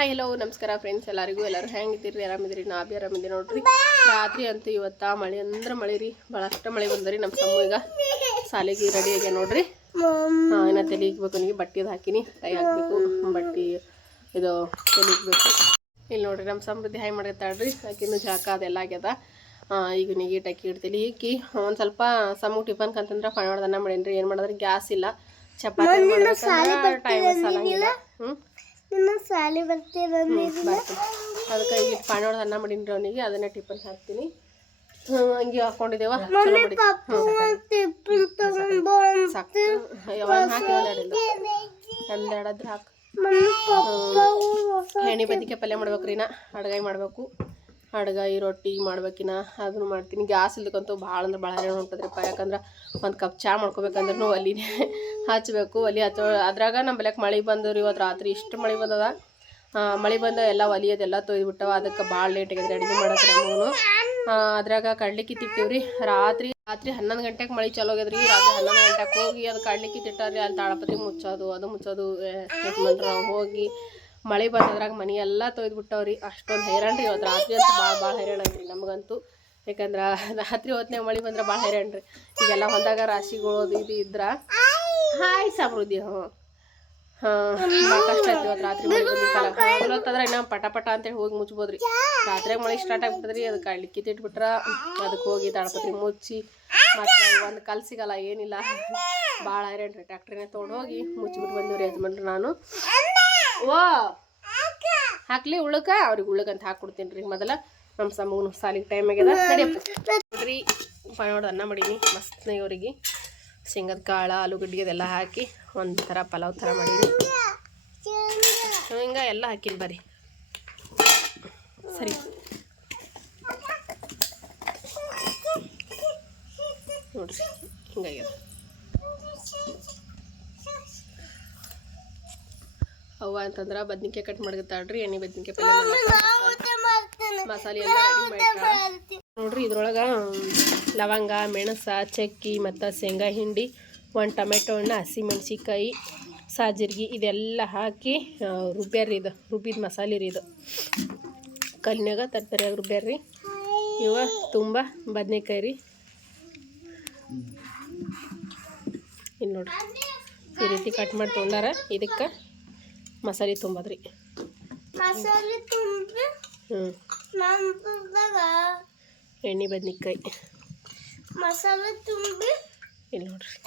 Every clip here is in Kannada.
ಹಾಯ್ ಹಲೋ ನಮಸ್ಕಾರ ಫ್ರೆಂಡ್ಸ್, ಎಲ್ಲರೂ ಹೆಂಗಿದ್ದೀರಿ? ಆರಾಮಿದ್ದೀರಿ? ನಾ ಬಿ ಆರಾಮಿದ್ದೀರಿ ನೋಡ್ರಿ. ರಾತ್ರಿ ಅಂತೂ ಇವತ್ತು ಮಳೆ ಅಂದ್ರೆ ಮಳೆ ರೀ, ಭಾಳಷ್ಟು ಮಳೆ ಬಂದ್ರಿ. ನಮ್ಮ ಸಮ್ಮು ಈಗ ಸಾಲಿಗೆ ರೆಡಿ ಆಗ್ಯ ನೋಡ್ರಿ. ಇನ್ನು ತಲೆ ಇಕ್ಬೇಕು, ನನಗೆ ಬಟ್ಟೆದು ಹಾಕಿನಿ, ಕೈ ಹಾಕಬೇಕು, ಬಟ್ಟೆ ಇದು ತಲೆ ಇಕ್ಬೇಕು. ಇಲ್ಲಿ ನೋಡ್ರಿ ನಮ್ಮ ಸಮೃದ್ಧಿ ಹಾಯ್ ಮಾಡತ್ತಾಳ್ರಿ. ಆಕಿನ್ನು ಜಾಕ ಅದೆಲ್ಲ ಆಗ್ಯದ. ಈಗ ನೀಗೀಟ್ ಅಕ್ಕಿ ಇಡ್ತೀನಿ. ಈಕಿ ಒಂದು ಸ್ವಲ್ಪ ಸಮ್ಮು ಟಿಫನ್ ಅಂತಂದ್ರೆ ಫಾಣೋಡ್ದು ಅನ್ನ ಮಾಡೇನ್ರಿ. ಏನು ಮಾಡಿದ್ರೆ ಗ್ಯಾಸ್ ಇಲ್ಲ, ಚಪಾತಿ ಮಾಡ್ಬೇಕಂದ್ರೆ ಟೈಮ್ ಸಾಲಂಗಿಲ್ಲ. ಅದಕ್ಕೆ ಈಗ ಪಾಣೋಡ್ದು ಅನ್ನ ಮಾಡೀನಿ ಅವನಿಗೆ, ಅದನ್ನೇ ಟಿಫನ್ ಹಾಕ್ತೀನಿ. ಹಂಗೆ ಹಾಕೊಂಡಿದ್ದೇವ ಸಾಕು. ಹಾಕಿ ಒಂದೆರಡು ಹಾಕಿ ಎಣ್ಣೆ ಬದಿಕೆ ಪಲ್ಯ ಮಾಡ್ಬೇಕ್ರಿ. ನಾ ಅಡ್ಗಾಯಿ ಮಾಡಬೇಕು, ಅಡ್ಗಾಯಿ ರೊಟ್ಟಿ ಮಾಡ್ಬೇಕಿನ ಅದನ್ನು ಮಾಡ್ತೀನಿ. ಗ್ಯಾಸ್ ಇಲ್ದಕ್ಕಂತೂ ಭಾಳ ಅಂದ್ರೆ ಭಾಳ ಹೈರಾಣ ಹೊಂಟದ್ರಿಪ್ಪ. ಯಾಕಂದ್ರೆ ಒಂದು ಕಪ್ ಚಹಾ ಮಾಡ್ಕೋಬೇಕಂದ್ರೂ ಒಲಿನೇ ಹಚ್ಚಬೇಕು. ಒಲಿ ಹಚ್ಚೋ ಅದ್ರಾಗ ನಮ್ಮ ಬೆಲೆಕ್ಕೆ ಮಳೆ ಬಂದವ್ರಿ. ಇವತ್ತು ರಾತ್ರಿ ಇಷ್ಟು ಮಳೆ ಬಂದದ. ಮಳೆ ಬಂದ ಎಲ್ಲ ಒಲಿಯೋದೆಲ್ಲ ತೊಯ್ದುಬಿಟ್ಟವ. ಅದಕ್ಕೆ ಭಾಳ ಲೇಟ್ ಆಗಿದ್ರೆ ಅಡುಗೆ ಮಾಡೋದು ನಮಗೂ. ಅದ್ರಾಗ ಕಡ್ಲಿಕ್ಕಿ ತಿಟ್ಟಿವ್ರಿ. ರಾತ್ರಿ 11 ಗಂಟೆಗೆ ಮಳೆ ಚಲೋ ಆಗ್ಯದ್ರಿ. ರಾತ್ರಿ 11 ಗಂಟೆಗೆ ಹೋಗಿ ಅದು ಕಡ್ಲಿಕ್ಕಿ ತಿಟ್ಟಾರ್ರಿ. ಅಲ್ಲಿ ತಾಳಪತ್ರಿ ಮುಚ್ಚೋದು ಅದು ಮುಚ್ಚೋದು ನಾವು ಹೋಗಿ ಮಳೆ ಬಂದದ್ರಾಗ ಮನೆ ಎಲ್ಲ ತೊಯ್ದುಬಿಟ್ಟವ್ರಿ. ಅಷ್ಟೊಂದು ಹೈರಾಣ ರೀ ಇವತ್ತು ರಾತ್ರಿ ಅಂತೂ ಭಾಳ ಹೈರಾಣ ಐತ್ರಿ ನಮಗಂತೂ. ಯಾಕಂದ್ರೆ ರಾತ್ರಿ ಹೊತ್ತಿನಾಗ ಮಳೆ ಬಂದ್ರೆ ಭಾಳ ಹೈರಾಣ ರೀ. ಈಗೆಲ್ಲ ಹೊಲದಾಗ ರಾಶಿಗಳು ಇದು ಇದ್ರೆ ಹಾಯ್ ಸಮೃದ್ಧಿ ಭಾಳ ಕಷ್ಟ ಐತಿ ಇವತ್ತು ರಾತ್ರಿ ಮಳೆ ಬಂದಿತ್ತಲ್ಲ. ಹೊಲತ್ತಂದ್ರೆ ಇನ್ನೂ ಪಟ ಅಂತೇಳಿ ಹೋಗಿ ಮುಚ್ಬೋದ್ರಿ. ರಾತ್ರಿಯಾಗ ಮಳೆ ಸ್ಟಾರ್ಟ್ ಆಗ್ಬಿಟ್ಟದ್ರಿ. ಅದಕ್ಕೆ ಕಡ್ಲಿಕ್ಕಿ ತಿಟ್ಬಿಟ್ರ ಅದಕ್ಕೆ ಹೋಗಿ ತಾಳಪತ್ರಿ ಮುಚ್ಚಿ ಮತ್ತು ಒಂದು ಕಲ್ ಸಿಗಲ್ಲ ಏನಿಲ್ಲ, ಭಾಳ ಹೈರಾಣ ರೀ. ಟ್ಯಾಕ್ಟ್ರಿನೇ ತೊಗೊಂಡು ಹೋಗಿ ಮುಚ್ಚಿಬಿಟ್ಟು ಬಂದಿವ್ರಿ ಯಜಮಾನ್ರಿ. ನಾನು ಹಾಕ್ಲಿ ಉಳ್ಳಕ ಅವ್ರಿಗೆ ಉಳ್ಳಕಂತ ಹಾಕ್ಕೊಡ್ತೀನಿ ರೀ. ಮೊದಲ ನಮ್ಮ ಸಮ್ಮಗನು ಸಾಲಿಗೆ ಟೈಮ್ ಆಗ್ಯದ. ನೋಡ್ರಿ ನೋಡ್ದು ಅನ್ನ ಮಾಡೀನಿ ಮಸ್ತ್ ಅವರಿಗೆ. ಶೇಂಗದ ಕಾಳು ಆಲೂಗಡ್ಡೆ ಅದೆಲ್ಲ ಹಾಕಿ ಒಂದು ಥರ ಪಲಾವ್ ಥರ ಮಾಡೀನಿ. ಹಿಂಗೆ ಎಲ್ಲ ಹಾಕಿನಿ ಬರ್ರಿ. ಸರಿ ನೋಡ್ರಿ ಹಿಂಗಾಗ್ಯದ. ಅವ್ವ ಅಂತಂದ್ರೆ ಬದ್ನಿಕಾಯಿ ಕಟ್ ಮಾಡ್ತಾಳ್ರಿ. ಎಣ್ಣೆ ಬದ್ನಿಕಾಯಿ ಪಲ್ಯ ಮಸಾಲೆ ಎಲ್ಲ ರೆಡಿ ಮಾಡ್ತಾಳೆ ನೋಡ್ರಿ. ಇದ್ರೊಳಗೆ ಲವಂಗ, ಮೆಣಸ, ಚಕ್ಕಿ ಮತ್ತು ಶೇಂಗಾ ಹಿಂಡಿ, ಒಂದು ಟೊಮೆಟೊ ಹಣ್ಣು, ಹಸಿಮೆಣ್ಸಿಕಾಯಿ, ಸಾಜೀರಿಗೆ ಇದೆಲ್ಲ ಹಾಕಿ ರುಬ್ಬ್ಯಾರ್ರಿ. ಇದು ರುಬ್ಬಿದ ಮಸಾಲೆ ರೀ. ಇದು ಕಲ್ಲಿನಾಗ ತರ್ತರಿಯಾಗಿ ರುಬ್ಬ್ಯಾರ್ರಿ. ಇವ ತುಂಬ ಬದ್ನೆಕಾಯಿ ರೀ. ಇಲ್ಲಿ ನೋಡ್ರಿ ಈ ರೀತಿ ಕಟ್ ಮಾಡಿ ತೊಗೊಂಡಾರ. ಇದಕ್ಕೆ ಮಸಾಲೆ ತುಂಬದ್ರಿ. ಎಣ್ಣೆ ಬದ್ನಿಕಾಯಿ ಮಸಾಲೆ ತುಂಬಿ ಇಲ್ಲಿ ನೋಡ್ರಿ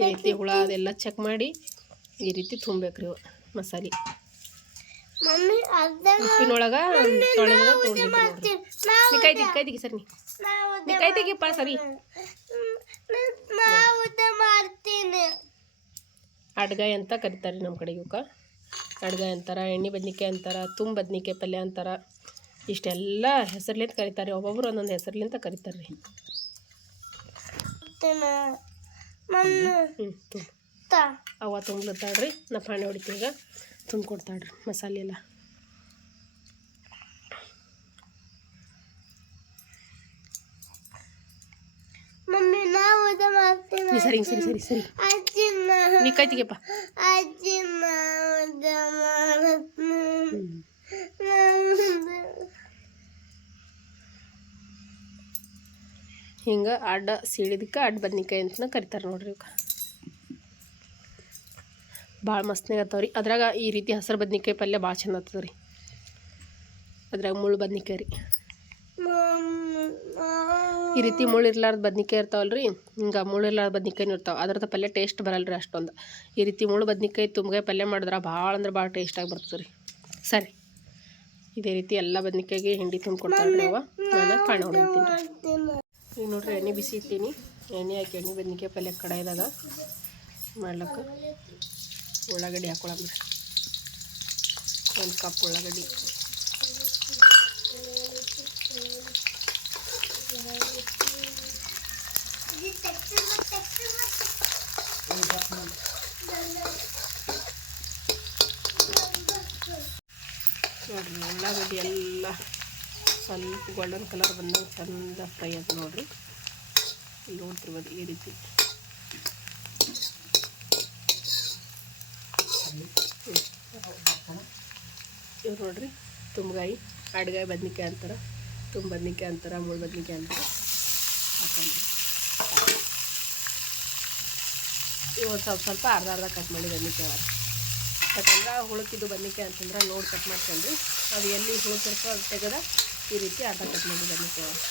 ಈ ರೀತಿ ಹುಳ ಅದೆಲ್ಲ ಚೆಕ್ ಮಾಡಿ ಈ ರೀತಿ ತುಂಬೇಕ್ರಿ ಇವು ಮಸಾಲೆ. ಉಪ್ಪಿನೊಳಗೆ ತೊಳೆದ ತೊಗೊಂಡಿದ್ರಿ ನೋಡ್ರಿ. ಕೈ ತೆಗಿ ಸರಿ, ನೀ ಕೈ ತೆಗಿಪ್ಪ ಸರಿ. ಅಡ್ಗಾಯಿ ಅಂತ ಕರಿತಾರೆ ನಮ್ಮ ಕಡೆ. ಇವಕ್ಕೆ ಅಡ್ಗಾಯಿ ಅಂತಾರೆ, ಎಣ್ಣೆ ಬದ್ನಿಕಾಯಿ ಅಂತಾರೆ, ತುಂಬ ಬದ್ನಿಕಾಯಿ ಪಲ್ಯ ಅಂತಾರೆ. ಇಷ್ಟೆಲ್ಲ ಹೆಸರ್ಲಿಂತ ಕರಿತಾರೆ. ಒಬ್ಬೊಬ್ರು ಒಂದೊಂದು ಹೆಸರ್ಲಿಂತ ಕರಿತಾರೆ ರೀ. ಅವ ತುಂಬ್ಲತ್ತಾಳ್ರಿ. ನಾ ಪಾಣಿ ಹೊಡಿತೀಗ ತುಂಬ್ಕೊಡ್ತಾಳ್ರಿ ಮಸಾಲೆ ಎಲ್ಲ. ಸರಿ ಸರಿ ಸರಿ ಸರಿ ನೀ ಕೈ ತೆಗಿಯಪ್ಪ. ಹಿಂಗೆ ಅಡ್ಡ ಸೀಳಿದಕ್ಕೆ ಅಡ್ಡ ಬದ್ನಿಕಾಯಿ ಅಂತ ಕರಿತಾರೆ ನೋಡ್ರಿ. ಇವಕ್ಕೆ ಭಾಳ ಮಸ್ತ್ನಾಗ ಆಗ್ತಾವ್ರಿ. ಅದ್ರಾಗ ಈ ರೀತಿ ಹಸಿರು ಬದ್ನಿಕಾಯಿ ಪಲ್ಯ ಭಾಳ ಚಂದ ಆಗ್ತದೆ ರೀ. ಅದ್ರಾಗ ಮುಳ್ಳು ಬದ್ನಿಕಾಯಿ ರೀ. ಈ ರೀತಿ ಮುಳ್ಳು ಇರ್ಲಾರ್ದು ಬದ್ನಿಕಾಯಿ ಇರ್ತಾವಲ್ರಿ. ಹಿಂಗೆ ಮುಳ್ಳು ಇರ್ಲಾರ್ದು ಬದ್ನಿಕಾಯಿನೂ ಇರ್ತಾವೆ. ಅದ್ರದ್ದು ಪಲ್ಯ ಟೇಸ್ಟ್ ಬರಲ್ಲ ರೀ ಅಷ್ಟೊಂದು. ಈ ರೀತಿ ಮುಳ್ಳು ಬದ್ನಿಕಾಯಿ ತುಂಬಗಾಯಿ ಪಲ್ಯ ಮಾಡಿದ್ರೆ ಭಾಳ ಅಂದ್ರೆ ಭಾಳ ಟೇಸ್ಟಾಗಿ ಬರ್ತದೆ ರೀ. ಸರಿ ಇದೇ ರೀತಿ ಎಲ್ಲ ಬದ್ನಿಕಾಯಿಗೆ ಹಿಂಡಿ ತುಂಬ್ಕೊಡ್ತಾಳ್ರಿ ಅವ. ನಾನು ಪಾಣಿ ಹೊಡಿತೀನಿ ರೀ. ಈಗ ನೋಡ್ರಿ ಎಣ್ಣೆ ಬಿಸಿ ಇಟ್ಟೀನಿ. ಎಣ್ಣೆ ಹಾಕಿ ಎಣ್ಣೆ ಬದ್ನಿಕಾಯಿ ಪಲ್ಯ ಕಡಾಯಿದಾಗ ಮಾಡ್ಲಿಕ್ಕೆ ಉಳ್ಳಾಗಡ್ಡಿ ಹಾಕೊಳಂಬ್ರಿ. 1 ಕಪ್ ಉಳ್ಳಾಗಡ್ಡಿ, ನೋಡ್ರಿ ಉಳ್ಳಾಗಡ್ಡಿ ಎಲ್ಲ ಸ್ವಲ್ಪ ಗೋಲ್ಡನ್ ಕಲರ್ ಬಂದಂಗೆ ಚಂದ ಫ್ರೈ ಆಯ್ತು ನೋಡ್ರಿ. ಇಲ್ಲಿ ನೋಡ್ತಿರ್ಬೋದು ಈ ರೀತಿ. ಇವ್ರು ನೋಡ್ರಿ ತುಂಬಗಾಯಿ, ಅಡ್ಗಾಯಿ ಬದ್ನಿಕಾಯಿ ಅಂತಾರೆ, ತುಂಬ ಬದ್ನಿಕಾಯಿ ಅಂತಾರೆ, ಮುಳ್ಳು ಬದ್ನಿಕಾಯಿ ಅಂತಾರೆ. ಹಾಕೊಂಡ್ರಿ ಇವು ಸ್ವಲ್ಪ ಅರ್ಧ ಕಟ್ ಮಾಡಿ ಬದ್ನಿಕಾಯಿ ಒಳಗೆ. ಯಾಕಂದ್ರೆ ಹುಳುಕಿದ್ದು ಬದ್ನಿಕಾಯಿ ಅಂತಂದ್ರೆ ನೋಡಿ ಕಟ್ ಮಾಡ್ಕೊಂಡ್ರಿ. ಅದು ಎಲ್ಲಿ ಹುಳುಕಿರ್ತೋ ಅದು ತೆಗೆದ ಈ ರೀತಿ ಅರ್ಧ ಕಟ್ ಮಾಡಿ ಬದ್ನಿಕಾಯಿ ಒಳಗೆ.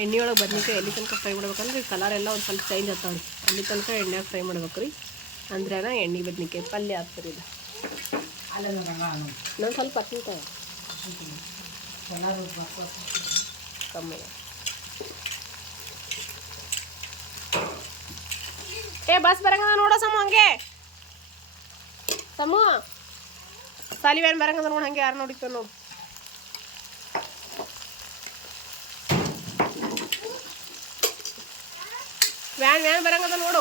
ಎಣ್ಣೆ ಒಳಗೆ ಬದ್ನಿಕಾಯಿ ಎಲ್ಲಿ ತನಕ ಫ್ರೈ ಮಾಡ್ಬೇಕಂದ್ರೆ ಕಲರ್ ಎಲ್ಲ ಒಂದು ಸ್ವಲ್ಪ ಚೇಂಜ್ ಆಗ್ತಾವ್ರಿ. ಅಲ್ಲಿ ತನಕ ಎಣ್ಣೆಗೆ ಫ್ರೈ ಮಾಡ್ಬೇಕು ರೀ. ಅಂದ್ರೆ ಎಣ್ಣೆ ಬದ್ನಿಕಾಯಿ ಪಲ್ಯ ಆಗ್ತದೆ. ಇದು ನಾನು ಸ್ವಲ್ಪ ಹಚ್ಚಿರ್ತಾವೆ ಕಮ್ಮಿ. ಬಸ್ ಬರಂಗದ ನೋಡೋ ಸಮೂ, ಹಂಗೆ ಸಮೂ ಸಾಲಿ ವ್ಯಾನ್ ಬರಂಗದ ನೋಡಿ, ಹಂಗೆ ಯಾರು ನೋಡಿಕ ನೋಡು. ವ್ಯಾನ್ ಬರಂಗದ ನೋಡು.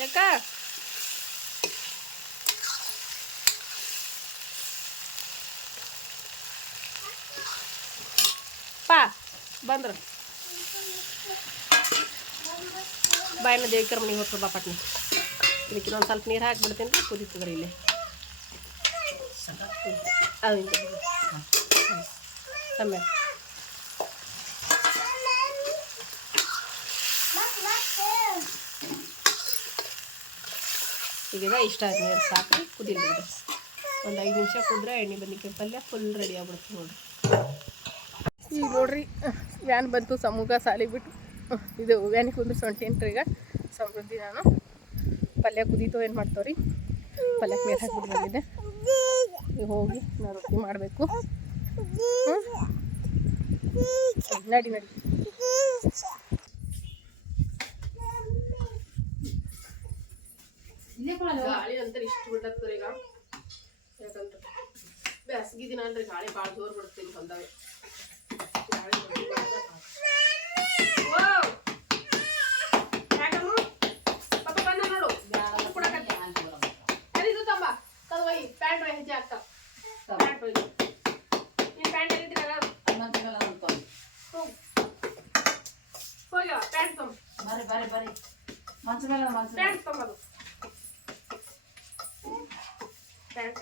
ಯಾಕ ಪಾ ಬಂದ್ರ ಬಾಯಿನ ದೇವಿಕರ ಮನೆಗೆ ಹೋಗ್ತಾರೆ. ಬಾ ಪಟ್ನಿ ಇದಕ್ಕೆ ಇನ್ನೊಂದು ಸ್ವಲ್ಪ ನೀರು ಹಾಕಿಬಿಡ್ತೀನಿ ರೀ, ಕುದೀತದ್ರಿ ಇಲ್ಲಿ. ಅದು ಸಮಯ ಈಗ ಇಷ್ಟ ಆಯ್ತು, ನೀರು ಸಾಕ್ರಿ, ಕುದಿಲಿ. ಇದು ಒಂದು 5 ನಿಮಿಷ ಕುದ್ರೆ ಎಣ್ಣೆ ಬದ್ನಿಕಾಯಿ ಪಲ್ಯ ಫುಲ್ ರೆಡಿ ಆಗ್ಬಿಡುತ್ತೆ ನೋಡ್ರಿ. ಈಗ ನೋಡ್ರಿ ವ್ಯಾನ್ ಬಂತು, ಸಮೂಹ ಸಾಲಿಗೆ ಬಿಟ್ಟು ಇದು ವ್ಯಾನಿಗೆ ಕುಂದ್ರೆ ಸೊಂಟೇನ್ರಿ. ಈಗ ಸಮೃದ್ಧಿ ನಾನು ಪಲ್ಯ ಕುದೀತೋ ಏನು ಮಾಡ್ತಾವ್ರಿ, ಪಲ್ಯಕ್ಕೆ ನೀರು ಹಾಕ್ಬಿಟ್ಟು ಬಂದಿದ್ದೆ. ಈಗ ಹೋಗಿ ನಾನು ರೊಟ್ಟಿ ಮಾಡಬೇಕು. ನಡಿ ಗಾಳಿ ಅಂತ ಇಷ್ಟು ಬಿಡ್ತದೆ ಈಗ. ಯಾಕಂದ್ರೆ ಬೇಸಿಗೆ ದಿನ ಅಂದ್ರೆ ಗಾಳಿ ಭಾಳ ಜೋರು ಬಿಡ್ತೀವಿ ಹೊಲ್ದಾಗ. ಪಪ್ಪ ಬಂದ ನೋಡು, ಅದಿದು ತಂಬ ಕಲ್ ಒಯ್ ಪ್ಯಾಂಟ್ ಒಯ್ ಹೆಜ್ಜೆ ಆಗ್ತಾವ. ಪ್ಯಾಂಟ್ ಒಯ್ ನೀನು ಪ್ಯಾಂಟ್ ಎಲ್ಲಿದ್ದೀರ ಹೋಗ್ಯವ ಪ್ಯಾಂಟ್ ತೊಂಬ. ಬರ್ರಿ ಪ್ಯಾಂಟ್ ತೊಂಬದು ಪ್ಯಾಂಟ.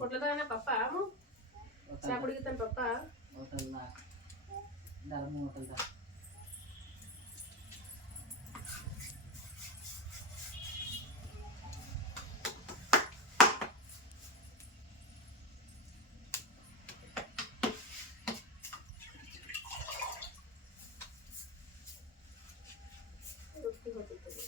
ಕೊಟ್ಲದಾನ ಪಪ್ಪ ಚಾ ಕುಡಿತಾನ ಪಪ್ಪ ಹೋಟೆಲ್ದ ಧರ್ಮ ಹೋಟೆಲ್ದ. ರೊಟ್ಟಿ ಹೊತ್ತಿರ್ತದೆ.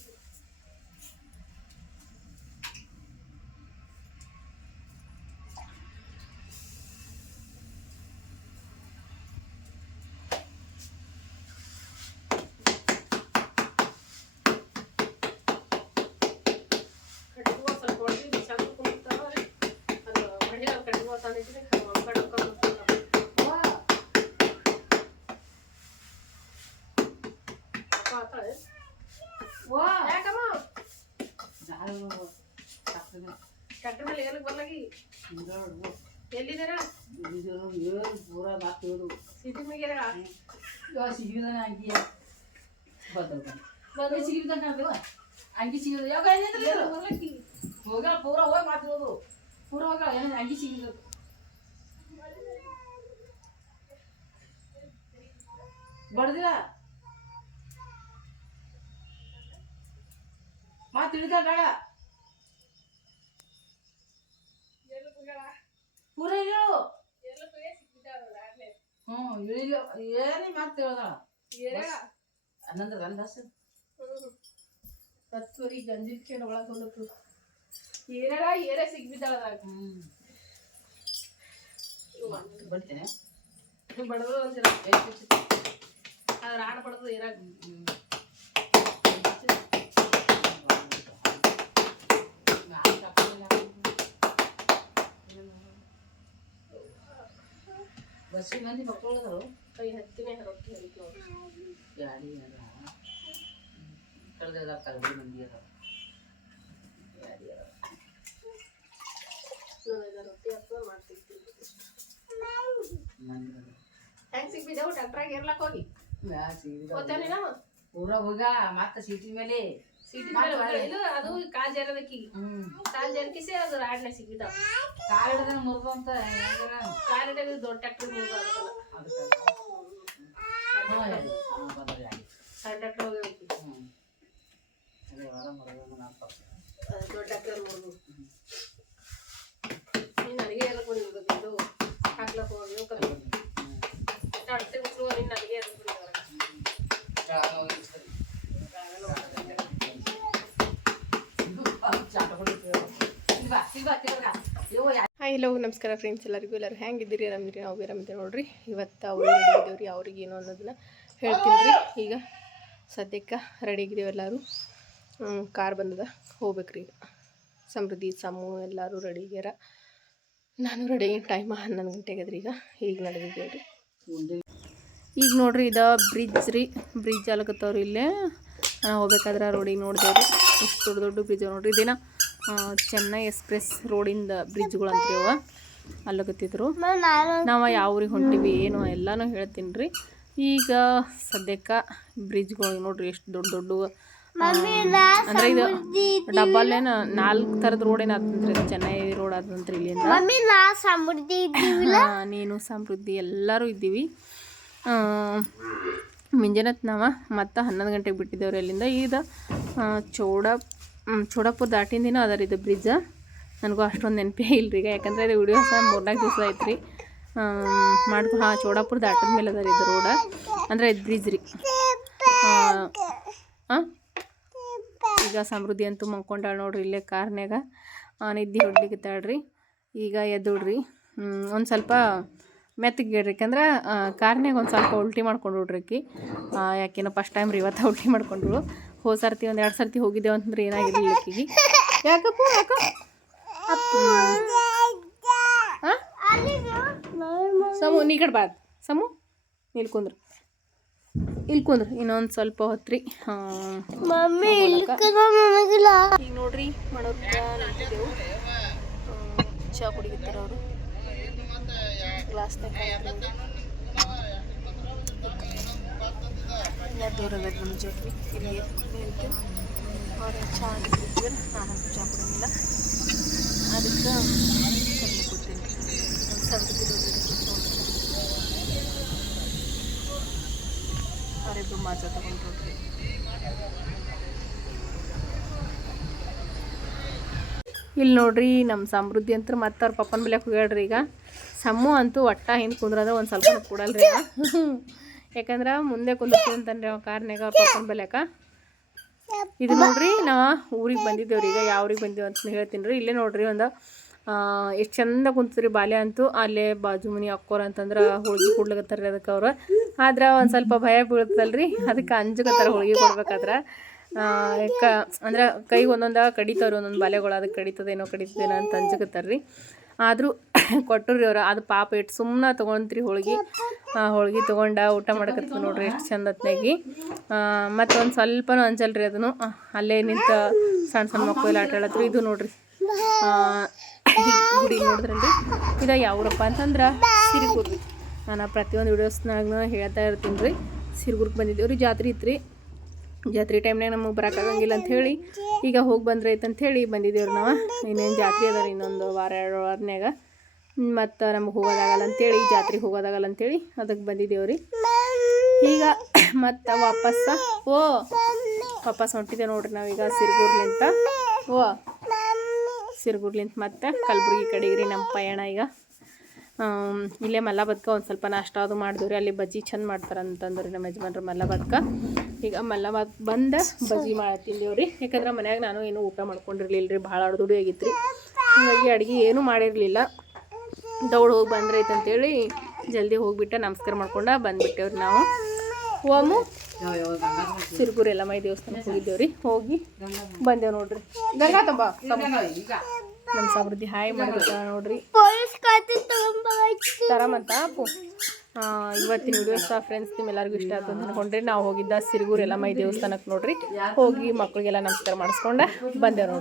ಟ್ರ್ಯಾಕ್ಟರ್ ಮೇಲೆ ಏನಕ್ಕೆ ಬರ್ಲಾಗಿ ಎಲ್ಲಿದ್ದೀರ? ಸಿಟಿ ಮೇಗೆ ಸಿಗಿದಾನೆ ಅಂಗಿ ಸಿಗಿದ ಅಂಗಿ ಸಿಗಿದ ಬರ್ಲಕ್ಕಿ ಹೋಗ ಪೂರ ಹೋಗಿ ಮಾತಿರೋದು ಪೂರ ಹೋಗ ಏನ ಅಂಗಿ ಸಿಗಿದ ಬಡ್ದಿರ ಮಾತು ತಿಳಿದ ಬೇಡ ಪೂರ ಹೇಳು. ಇಳಿಲ್ಲ ಏನಿ ಮಾತು ಹೇಳ್ದ ಅನ್ನಂದ್ರ ಗಂಧಸ್ ಹತ್ತುವರಿ ಗಂಜಿನ ಒಳಗೆ ಬಂದತ್ತು. ಏರೇ ಸಿಗ್ಬಿದ್ದಾಳ ಬರ್ತೇನೆ ಬಡದ್ರು ಒಂದಿರ ಅದ್ರ ಆಡ ಬಡದು ಏರಾಗ ಬಸ್ಸಿ ಮಂದಿ ಮಕ್ಕಳು ಕೈ ಹತ್ತಿನೇ ರೊಟ್ಟಿ ಹರಿಕೆ ಗಾಡಿ ಕಳೆದ ಕಲ್ಬಿ ಮಂದಿ ಅದ ರೊಟ್ಟಿ ಹಾಕ್ಕೊಂಡು ಮಾಡ್ತೀವಿ ಹೆಂಗೆ ಸಿಗ್ಬಿದ್ದೆವು ಟ್ಯಾಕ್ಟ್ರಾಗ ಏರ್ಲಕ್ಕೆ ಹೋಗಿ ಗೊತ್ತೇನೆ ನಾವು ಊರ ಹೋಗ ಮತ್ತೆ ಸೀಟಿ ಮೇಲೆ ಸೀಟಿ ಮೇಲೆ ಇಲ್ಲ ಅದು ಕಾಲ್ ಜಾರದಕ್ಕಿ ಕಾಲ್ ಜಾರಕಿಸಿ ಅದು ರಾಡ್ನೆ ಸಿಗ್ಬಿದ್ದಾವ ಕಾಲ್ ಹಿಡ್ದ ಮುರಿದು ಅಂತ ಕಾಲ್ ಹಿಡಿದು ದೊಡ್ಡ ಟ್ಯಾಕ್ಟ್ರಿ ಮುರಿದು ಸಣ್ಣ ಟ್ಯಾಕ್ಟ್ರ್ ಹೋಗಿ ದೊಡ್ಡ ಟ್ಯಾಕ್ಟ್ರ್ ಮುರಿದು ನೀನು ಅಡಿಗೆ ಎಲ್ಲ ಕೊಡಿರ್ಬೇಕು ಇದು ಹಾಕ್ಲಕ್ಕೆ ಹೋಗಿ ಅಡ್ತೆ ಬಿಟ್ಟರು ನಿನ್ನ ಅಡಿಗೆ ಎಲ್ಲ ಹಾಯ್ ಹಲೋ ನಮಸ್ಕಾರ ಫ್ರೆಂಡ್ಸ್ ಎಲ್ಲರೂ ಹೆಂಗಿದ್ದೀರಿ ಆರಾಮಿದ್ದೀರಿ ನಾವು ಆರಾಮಿದ್ದೀವಿ ನೋಡ್ರಿ ಇವತ್ತು ಅವ್ರಿಗೆ ರೆಡಿ ಇದ್ದೀವ್ರಿ ಅವ್ರಿಗೆ ಏನು ಅನ್ನೋದನ್ನ ಹೇಳ್ತೀನಿ ರೀ ಈಗ ಸದ್ಯಕ್ಕೆ ರೆಡಿ ಆಗಿದ್ದೀವಿ ಎಲ್ಲರೂ ಕಾರ್ ಬಂದದ ಹೋಗ್ಬೇಕ್ರಿ ಈಗ ಸಮೃದ್ಧಿ ಸಮೂಹ ಎಲ್ಲರೂ ರೆಡಿ ಆಗ್ಯಾರ ನಾನು ರೆಡಿ ಟೈಮ್ 11 ಗಂಟೆಗೆ ಅದ್ರಿ ಈಗ ನಡೆದಿದ್ದೇವೆ ರೀ ಈಗ ನೋಡ್ರಿ ಇದು ಬ್ರಿಡ್ಜ್ ರೀ ಬ್ರಿಡ್ಜ್ ಅಲಕತ್ತವ್ರಿ ಇಲ್ಲೇ ಹೋಗ್ಬೇಕಾದ್ರೆ ರೋಡಿಗೆ ನೋಡಿದೇವ್ರಿ ಇಷ್ಟು ದೊಡ್ಡ ದೊಡ್ಡ ಬ್ರಿಡ್ಜ್ ನೋಡ್ರಿ ಇದೇನ ಚೆನ್ನೈ ಎಕ್ಸ್ಪ್ರೆಸ್ ರೋಡಿಂದ ಬ್ರಿಡ್ಜ್ಗಳು ಅಂತ್ರಿ ಅವ ಅಲ್ಲಕತ್ತಿದ್ರು ನಾವು ಯಾವ ಊರಿಗೆ ಹೊಂಟಿವಿ ಏನು ಎಲ್ಲನೂ ಹೇಳ್ತೀನಿ ರೀ ಈಗ ಸದ್ಯಕ್ಕೆ ಬ್ರಿಡ್ಜ್ಗಳು ನೋಡ್ರಿ ಎಷ್ಟು ದೊಡ್ಡ ದೊಡ್ಡ ಅಂದ್ರೆ ಇದು ಡಬ್ಬಲ್ಲೇನ 4 ಥರದ ರೋಡ್ ಏನಾಗ್ತಂತ್ರಿ ಇದು ಚೆನ್ನೈ ರೋಡ್ ಆದಂತ್ರಿ ಇಲ್ಲಿಂದ ನೀನು ಸಮೃದ್ಧಿ ಎಲ್ಲರೂ ಇದ್ದೀವಿ ಮುಂಜಾನೆತ್ ನಾವು ಮತ್ತು 11 ಗಂಟೆಗೆ ಬಿಟ್ಟಿದ್ದೇವ್ರಿ ಅಲ್ಲಿಂದ ಈಗ ಚೋಡಾಪುರ ದಾಟಿನ ದಿನ ಅದ ರೀ ಇದು ಬ್ರಿಡ್ಜ್ ನನಗೂ ಅಷ್ಟೊಂದು ನೆನಪೇ ಇಲ್ರಿ ಈಗ ಯಾಕಂದರೆ ಇದು ವಿಡಿಯೋಸ 3-4 ದಿವಸ ಆಯ್ತು ರೀ ಚೋಡಾಪುರ ದಾಟಿದ ಮೇಲೆ ಅದ ರೀ ಇದು ರೋಡ ಅಂದರೆ ಇದು ಬ್ರಿಡ್ಜ್ ರೀ ಈಗ ಸಮೃದ್ಧಿ ಅಂತೂ ಮಲ್ಕೊಂಡಾಳ ನೋಡ್ರಿ ಇಲ್ಲೇ ಕಾರ್ನ್ಯಾಗ ನಿದ್ದೆ ಹೊಡ್ಲಿಕ್ಕತ್ತಾಳ್ರಿ ಈಗ ಎದ್ದೋಡ್ರಿ ಒಂದು ಸ್ವಲ್ಪ ಮೆತ್ತಗೆ ಹೇಳ್ರಿ ಯಾಕಂದ್ರೆ ಕಾರ್ನ್ಯಾಗ ಒಂದು ಸ್ವಲ್ಪ ಉಲ್ಟಿ ಮಾಡ್ಕೊಂಡು ಬಿಡ್ರಿ ಯಾಕೆನೋ ಫಸ್ಟ್ ಟೈಮ್ ರೀ ಇವತ್ತು ಉಲ್ಟಿ ಮಾಡ್ಕೊಂಡ್ರು ಹೋದ ಸರ್ತಿ ಒಂದು 2 ಸರ್ತಿ ಹೋಗಿದ್ದೇವೆ ಅಂತಂದ್ರೆ ಏನಾಗಿರಲಿಲ್ಲ ಆಕಿಗೆ ಯಾಕಪ್ಪ ಸಮು ನೀ ಕಡೆ ಬಾದ್ ಸಮು ನಿಲ್ಕೊಂಡ್ರು ಇನ್ನೊಂದು ಸ್ವಲ್ಪ ಹೊತ್ರಿ ಈಗ ನೋಡ್ರಿ ಮಾಡೋರು ನಿಂತಿದ್ದೆವು ಚಹಾ ಕುಡಿಗಿತ್ತಾರ ಅವರು ಗ್ಲಾಸ್ನಾಗ ದೂರದ ನಮ್ಮ ಜೊತೆ ಇಲ್ಲಿ ನಿಂತು ಅವ್ರು ಚಹಾ ಕುಡಿತಿದ್ರು ನಾನು ಚಹಾ ಕುಡಿಯಂಗಿಲ್ಲ ಅದಕ್ಕೆ ಕಮ್ಮಿ ಕೊಡ್ತೀನಿ ಒಂದು ಸಮೃದ್ಧಿ ಅವರಿಬ್ಬರು ಮಾಜಾ ತಗೊಂಡ್ರಿ ಇಲ್ಲಿ ನೋಡ್ರಿ ನಮ್ಮ ಸಮೃದ್ಧಿ ಅಂತ ಮತ್ತೆ ಅವ್ರ ಪಪ್ಪನ ಬೆಲೆ ಹೋಗ್ಯಾಡ್ರಿ ಈಗ ಸಮ್ಮು ಅಂತೂ ಒಟ್ಟ ಹಿಂದೆ ಕುಂದ್ರದ ಒಂದು ಸ್ವಲ್ಪ ಕೊಡಲ್ರಿ ಯಾಕಂದ್ರೆ ಮುಂದೆ ಕುಂದಿರ್ತೀವಿ ಅಂತಂದ್ರೆ ಅವ ಕಾರ್ನ್ಯಾಗ ಅವ್ರ ಪಪ್ಪನ ಬೆಲೆಕ ಇದು ನೋಡ್ರಿ ನಾವು ಊರಿಗೆ ಬಂದಿದ್ದೇವ್ರಿ ಈಗ ಯಾವ ಊರಿಗೆ ಬಂದೀವಿ ಅಂತ ಹೇಳ್ತೀನಿ ರೀ ಇಲ್ಲೇ ನೋಡ್ರಿ ಒಂದು ಎಷ್ಟು ಚಂದ ಕುಂತ್ರಿ ಬಾಲ್ಯ ಅಂತೂ ಅಲ್ಲೇ ಬಾಜು ಮನಿ ಅಕ್ಕೋರ ಅಂತಂದ್ರೆ ಹೋಳ್ಗೆ ಕೊಡ್ಲಿಕತ್ತಾರ ರೀ ಅದಕ್ಕೆ ಅವ್ರು ಆದ್ರೆ ಒಂದು ಸ್ವಲ್ಪ ಭಯ ಬೀಳ್ತಲ್ರಿ ಅದಕ್ಕೆ ಅಂಜಕತ್ತಾರ ಹೋಳ್ಗೆ ಕೊಡ್ಬೇಕಾದ್ರೆ ಅಂದ್ರೆ ಕೈಗೆ ಒಂದೊಂದು ಕಡಿತಾವ್ರಿ ಒಂದೊಂದು ಬಾಲ್ಯಗಳು ಅದಕ್ಕೆ ಕಡಿತದೇನೋ ಅಂತ ಅಂಜಕತ್ತಾರ್ರಿ ಆದರೂ ಕೊಟ್ಟರು ರೀ ಅವ್ರು ಅದು ಪಾಪ ಇಟ್ಟು ಸುಮ್ಮನೆ ತೊಗೊಂತ್ರಿ ಹೋಳ್ಗೆ ತೊಗೊಂಡ ಊಟ ಮಾಡಕತ್ತೀವಿ ನೋಡ್ರಿ ಎಷ್ಟು ಚಂದ ಹೊತ್ನಾಗಿ ಮತ್ತು ಒಂದು ಸ್ವಲ್ಪನೂ ಅಂಜಲ್ರಿ ಅದನ್ನು ಅಲ್ಲೇ ನಿಂತ ಸಣ್ಣ ಮಕ್ಕಳು ಆಟ ಆಡತ್ರು ಇದು ನೋಡ್ರಿ ಗುಡಿ ನೋಡಿದ್ರಲ್ರಿ ಇದು ಯಾವ್ರಪ್ಪ ಅಂತಂದ್ರೆ ಸಿರಿಗುರ್ರಿ ನಾನು ಪ್ರತಿಯೊಂದು ವಿಡಿಯೋಸ್ನಾಗ ಹೇಳ್ತಾ ಇರ್ತೀನಿ ರೀ ಸಿರಿಗುರ್ಗೆ ಬಂದಿದ್ದೇವೆ ರೀ ಜಾತ್ರೆ ಇತ್ತು ರೀ ಜಾತ್ರೆ ಟೈಮ್ನಾಗ ನಮಗೆ ಬರೋಕ್ಕಾಗಂಗಿಲ್ಲ ಅಂಥೇಳಿ ಈಗ ಹೋಗಿ ಬಂದ್ರೆ ಐತಂಥೇಳಿ ಬಂದಿದ್ದೇವ್ರಿ ನಾವು ಇನ್ನೇನು ಜಾತ್ರೆ ಅದ ರೀ ಇನ್ನೊಂದು 1-2 ವಾರನ್ಯಾಗ ಮತ್ತು ನಮಗೆ ಹೋಗೋದಾಗಲ್ಲ ಅಂಥೇಳಿ ಜಾತ್ರೆಗೆ ಹೋಗೋದಾಗಲ್ಲ ಅಂಥೇಳಿ ಅದಕ್ಕೆ ಬಂದಿದ್ದೇವ್ರಿ ಈಗ ಮತ್ತು ವಾಪಸ್ ಹೊಂಟಿದ್ದೇವೆ ನೋಡ್ರಿ ನಾವೀಗ ಸಿರಿಗುರ್ಲಿಂತ ಮತ್ತೆ ಕಲಬುರ್ಗಿ ಕಡೆಗೆ ರೀ ನಮ್ಮ ಪಯಣ ಈಗ ಇಲ್ಲೇ ಮಲ್ಲಬದ್ಕ ಒಂದು ಸ್ವಲ್ಪ ನಾಷ್ಟ ಅದು ಮಾಡಿದ್ವಿ ರೀ. ಅಲ್ಲಿ ಬಜ್ಜಿ ಚಂದ ಮಾಡ್ತಾರೆ ಅಂತಂದ್ರೆ ನಮ್ಮ ಯಜಮಾನ್ರು ಮಲ್ಲಬದ್ಕ. ಈಗ ಬಂದ ಬಜ್ಜಿ ತಿಂದೇವ್ರಿ. ಯಾಕಂದ್ರೆ ಮನ್ಯಾಗ ನಾನು ಏನೂ ಊಟ ಮಾಡ್ಕೊಂಡಿರ್ಲಿಲ್ಲ ರೀ, ಭಾಳ ಅಡ್ದುಡಿ ಆಗಿತ್ತು ರೀ. ಹಾಗಾಗಿ ಅಡುಗೆ ಏನೂ ಮಾಡಿರಲಿಲ್ಲ. ದೌಡ್ ಹೋಗಿ ಬಂದ್ರೈತೆ ಅಂತೇಳಿ ಜಲ್ದಿ ಹೋಗಿಬಿಟ್ಟು ನಮಸ್ಕಾರ ಮಾಡ್ಕೊಂಡು ಬಂದುಬಿಟ್ಟೇವ್ರಿ. ನಾವು ಓಮು ಸಿರುಗುರಿ ಎಲ್ಲಮ್ಮ ದೇವಸ್ಥಾನಕ್ಕೆ ಹೋಗಿದ್ದೇವ್ರಿ. ಹೋಗಿ ಬಂದೇವು ನೋಡ್ರಿ. ಗಂಗಾ ತುಂಬ ನಮ್ಮ ಸಮೃದ್ಧಿ ಹಾಯ್ ಮಾಡಿಬಿಟ್ಟ ನೋಡ್ರಿ. ತರಮಂತ ಇವತ್ತಿನ ವಿಡಿಯೋ ಇಷ್ಟ ಫ್ರೆಂಡ್ಸ್, ನಿಮ್ಮೆಲ್ಲರಿಗೂ ಇಷ್ಟ ಆಯ್ತು ಅಂತ ಅಂದ್ಕೊಂಡ್ರಿ. ನಾವು ಹೋಗಿದ್ದ ಸಿರುಗೂರು ಎಲ್ಲಮ್ಮ ದೇವಸ್ಥಾನಕ್ಕೆ ನೋಡ್ರಿ. ಹೋಗಿ ಮಕ್ಕಳಿಗೆಲ್ಲ ನಮಸ್ಕಾರ ಮಾಡಿಸ್ಕೊಂಡು ಬಂದೇವು ನೋಡ್ರಿ.